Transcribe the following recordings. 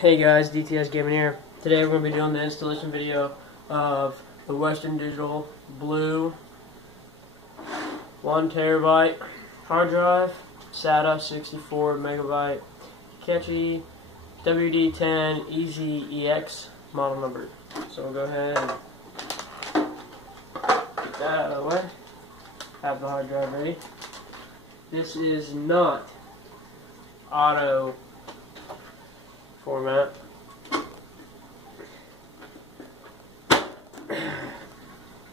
Hey guys, DTS Gaming here. Today we're going to be doing the installation video of the Western Digital Blue 1TB hard drive, SATA 64 megabyte, Catchy WD10 EZEX model number. So we'll go ahead and get that out of the way. Have the hard drive ready. This is not auto format.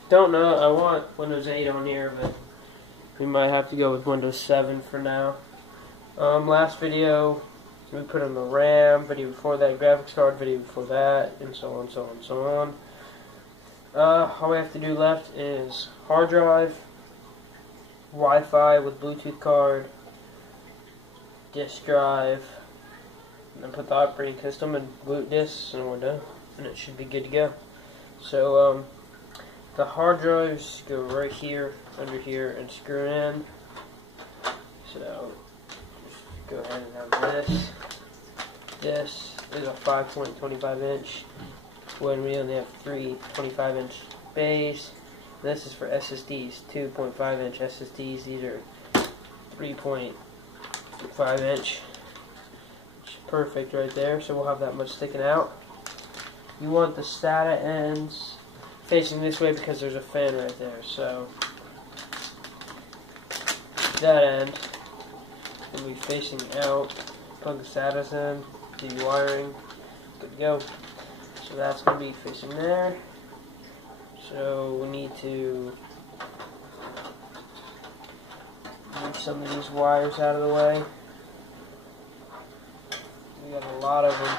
Don't know, I want Windows 8 on here, but we might have to go with Windows 7 for now. Last video, we put in the RAM, video before that, graphics card, video before that, and so on, so on, so on. All we have to do left is hard drive, Wi-Fi with Bluetooth card, disk drive, and then put the operating system and boot disks, and we're done. And it should be good to go. So, the hard drives go right here, under here, and screw in. So, just go ahead and have this. This is a 5.25 inch, when we only have 3 25-inch bays. This is for SSDs, 2.5 inch SSDs. These are 3.5 inch. Perfect right there, so we'll have that much sticking out. You want the SATA ends facing this way because there's a fan right there, so that end will be facing out. Plug the SATAs in, do your wiring, good to go. So that's going to be facing there. So we need to move some of these wires out of the way. We got a lot of them.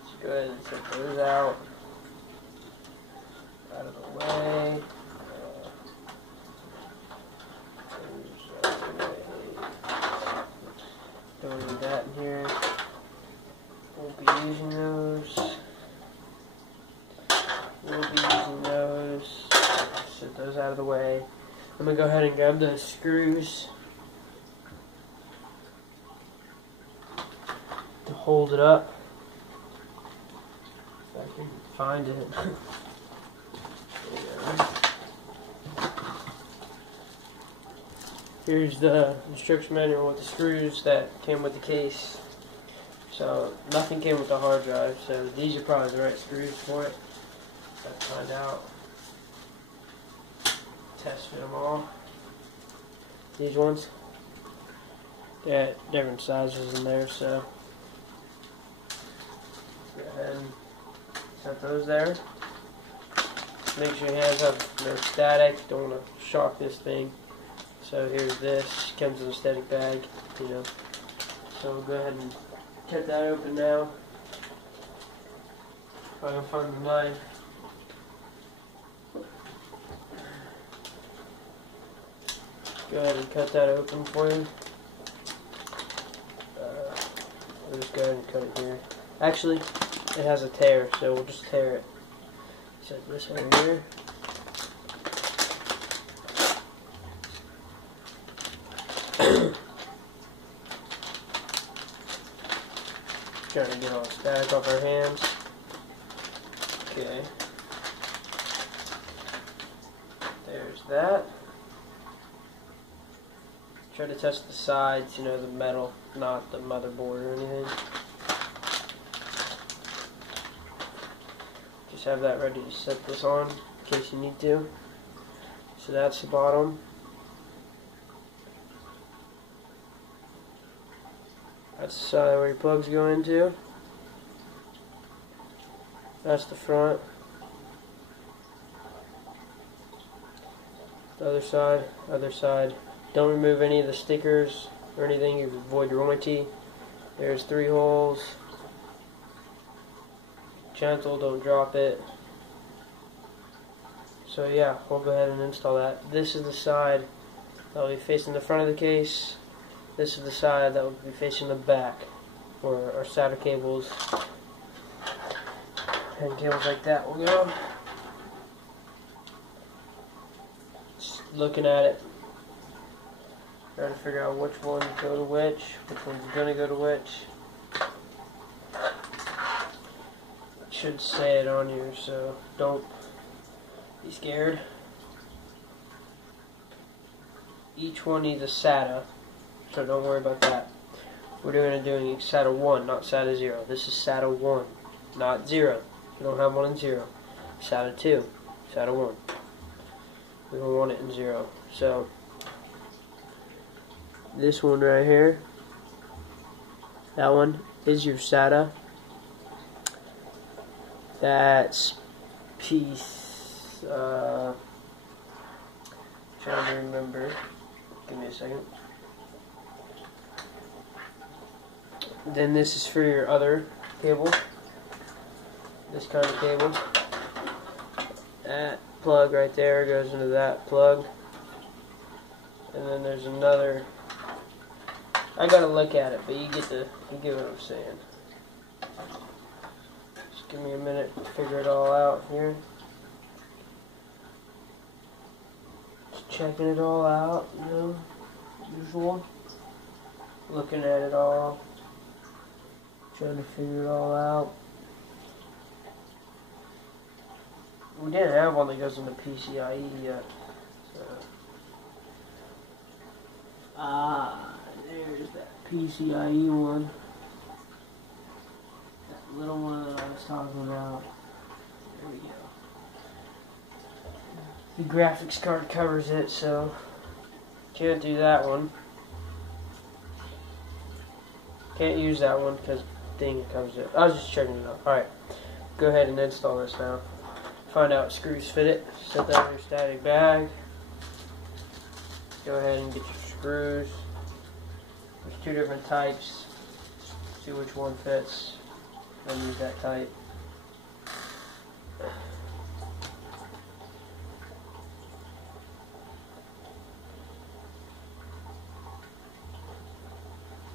Let's go ahead and take those out of the way. Don't need that in here. Won't be using those. We'll be using those. Set those out of the way. I'm going to go ahead and grab the screws to hold it up. If I can find it. Here's the instruction manual with the screws that came with the case. So nothing came with the hard drive, so these are probably the right screws for it. Let's find out. Test fit them all. These ones. Got different sizes in there, so go ahead and set those there. Make sure your hands have no static. Don't want to shock this thing. So here's this. Comes in a static bag, you know. So we'll go ahead and cut that open now. If I can find the knife. Go ahead and cut that open for you. We'll just go ahead and cut it here. Actually, it has a tear, so we'll just tear it. Set this right here. Trying to get all the static off our hands. Okay. There's that. Try to touch the sides, you know, the metal, not the motherboard or anything. Just have that ready to set this on in case you need to. So that's the bottom. That's the side where your plugs go into. That's the front. The other side, other side. Don't remove any of the stickers or anything, you avoid warranty. There's 3 holes. Gentle, don't drop it. So yeah, we'll go ahead and install that. This is the side that will be facing the front of the case. This is the side that will be facing the back, where our SATA cables and cables like that will go. Just looking at it, trying to figure out which one to go to which one's going to go to which. should say it on here, so don't be scared. Each one needs a SATA, so don't worry about that. We're doing SATA 1, not SATA 0. This is SATA 1, not 0. You don't have one in 0. SATA 2, SATA 1. We don't want it in 0. So, this one right here, that one is your SATA. That's piece, trying to remember. Give me a second. Then this is for your other cable. This kind of cable. That plug right there goes into that plug. And then there's another. I gotta look at it, but you get what I'm saying. Just give me a minute to figure it all out here. Just checking it all out, you know, usual. Looking at it all. Trying to figure it all out. We didn't have one that goes into PCIe yet. So. There's that PCIe one. That little one that I was talking about. There we go. The graphics card covers it, so can't do that one. Can't use that one because thing covers it. I was just checking it out. Alright, go ahead and install this now. Find out screws fit it. Set that in your static bag. Go ahead and get your screws. There's two different types. See which one fits. Then use that type.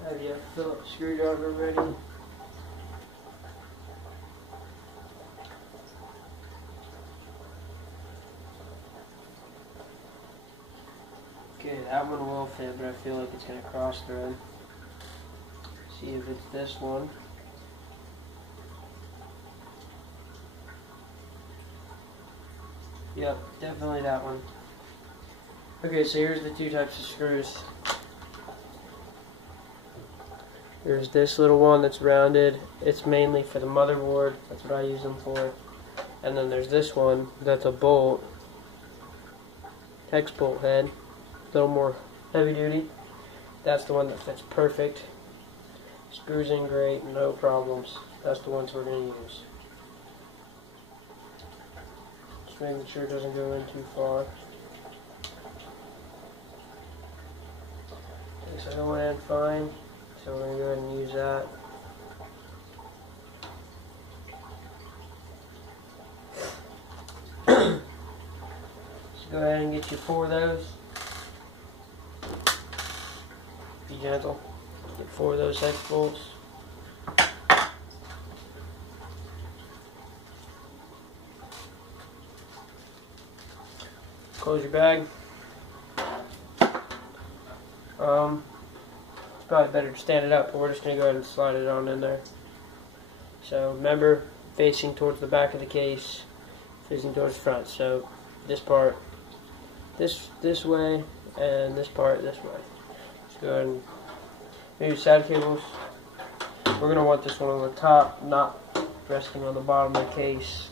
Have your Phillips screwdriver ready. Okay, that one will fit, but I feel like it's going to cross thread. See if it's this one. Yep, definitely that one. Okay, so here's the two types of screws. There's this little one that's rounded. It's mainly for the motherboard. That's what I use them for. And then there's this one that's a bolt. Hex bolt head. A little more heavy duty. That's the one that fits perfect. Screws in great, no problems. That's the ones we're going to use. Just making sure it doesn't go in too far. Okay, so it went in fine. So we're going to go ahead and use that. So go ahead and get you 4 of those. Be gentle. Get 4 of those hex bolts. Close your bag. It's probably better to stand it up, but we're just going to go ahead and slide it on in there. So remember, facing towards the back of the case, facing towards the front. So this part this way, and this part this way. Let's go ahead and use SATA cables. We're going to want this one on the top, not resting on the bottom of the case,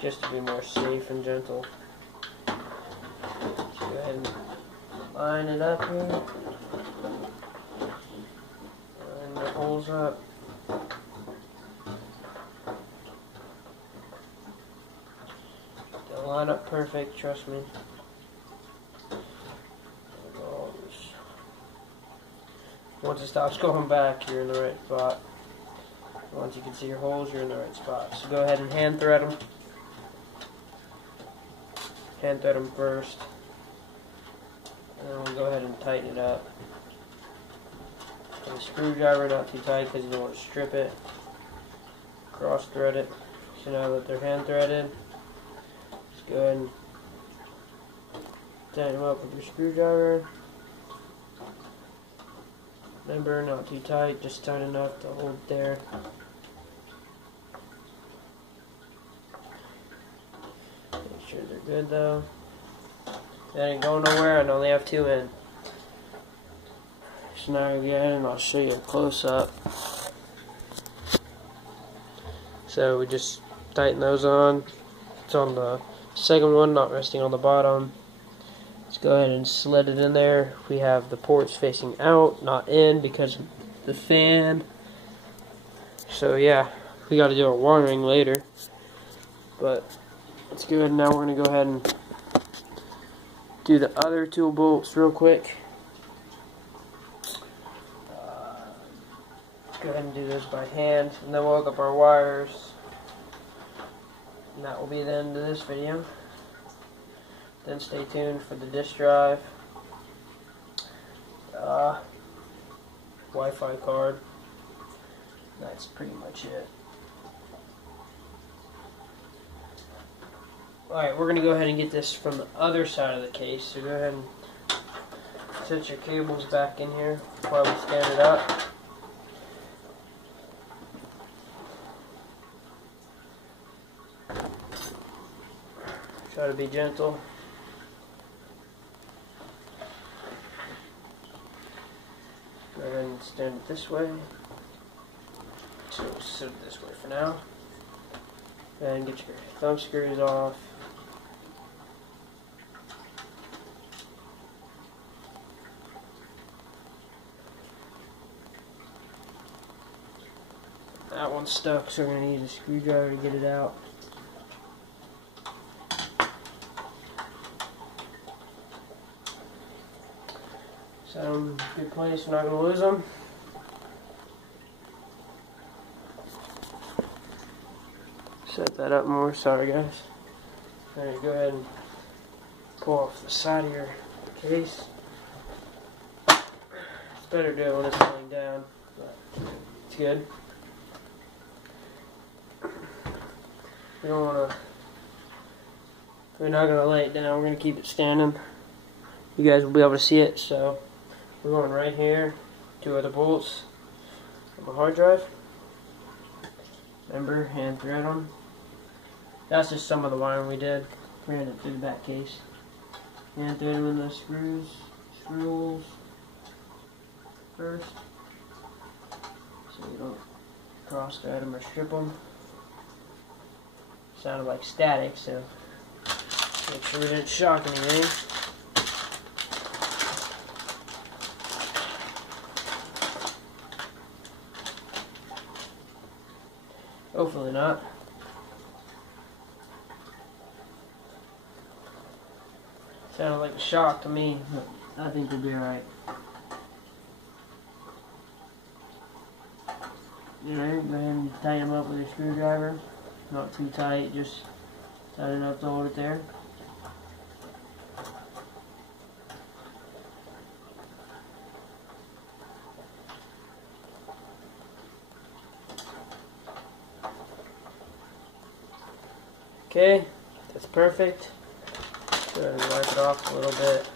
just to be more safe and gentle. Let's go ahead and line it up here. Line the holes up. They'll line up perfect, trust me. Once it stops going back, you're in the right spot. Once you can see your holes, you're in the right spot. So go ahead and hand thread them. Hand thread them first. And then we'll go ahead and tighten it up. With a screwdriver, not too tight because you don't want to strip it. Cross thread it. So now that they're hand threaded, just go ahead and tighten them up with your screwdriver. Remember, not too tight, just tight enough to hold there. sure they're good though. That ain't going nowhere, and I only have 2 in. So now again, I'll show you a close up. So we just tighten those on. It's on the second one, not resting on the bottom. Let's go ahead and slid it in there. We have the ports facing out, not in, because of the fan. So yeah, we got to do our wiring later. But let's go ahead and now we're going to go ahead and do the other 2 bolts real quick. Go ahead and do this by hand, and then we'll hook up our wires. And that will be the end of this video. Then stay tuned for the disk drive, Wi-Fi card. That's pretty much it. Alright, we're going to go ahead and get this from the other side of the case. So go ahead and set your cables back in here while we stand it up. Try to be gentle. Go ahead and stand it this way. So we'll sit it this way for now. Go ahead and get your thumb screws off. That one's stuck, so we're going to need a screwdriver to get it out. Set them in a good place, we're not going to lose them. Set that up more, sorry guys. Alright, go ahead and pull off the side of your case. It's better to do it when it's laying down, but it's good. We don't want to, we're not going to lay it down, we're going to keep it standing. You guys will be able to see it, so we're going right here, 2 other bolts on the hard drive. Remember, hand thread them. That's just some of the wiring we did. Ran it through the back case. Hand thread them in the screws first, so you don't cross thread them or strip them. Sounded like static, so make sure we didn't shock anything. Hopefully not. Sounded like a shock to me, but I think we'll be alright. Alright, go ahead and tighten them up with a screwdriver. Not too tight, just tight enough to hold it there. Okay, that's perfect. Go ahead and wipe it off a little bit.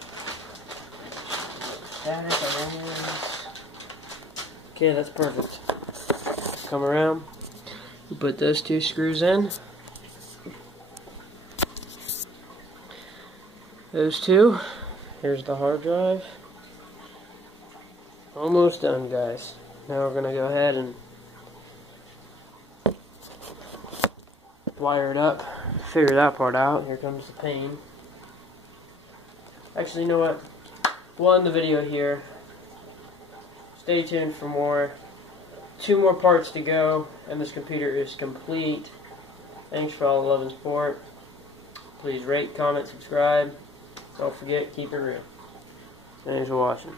Okay, that's perfect. Come around. We put those 2 screws in. Those 2. Here's the hard drive. Almost done, guys. Now we're going to go ahead and wire it up. Figure that part out. Here comes the pain. Actually, you know what? We'll end the video here. Stay tuned for more. 2 more parts to go, and this computer is complete. Thanks for all the love and support. Please rate, comment, subscribe. Don't forget, keep it real. Thanks for watching.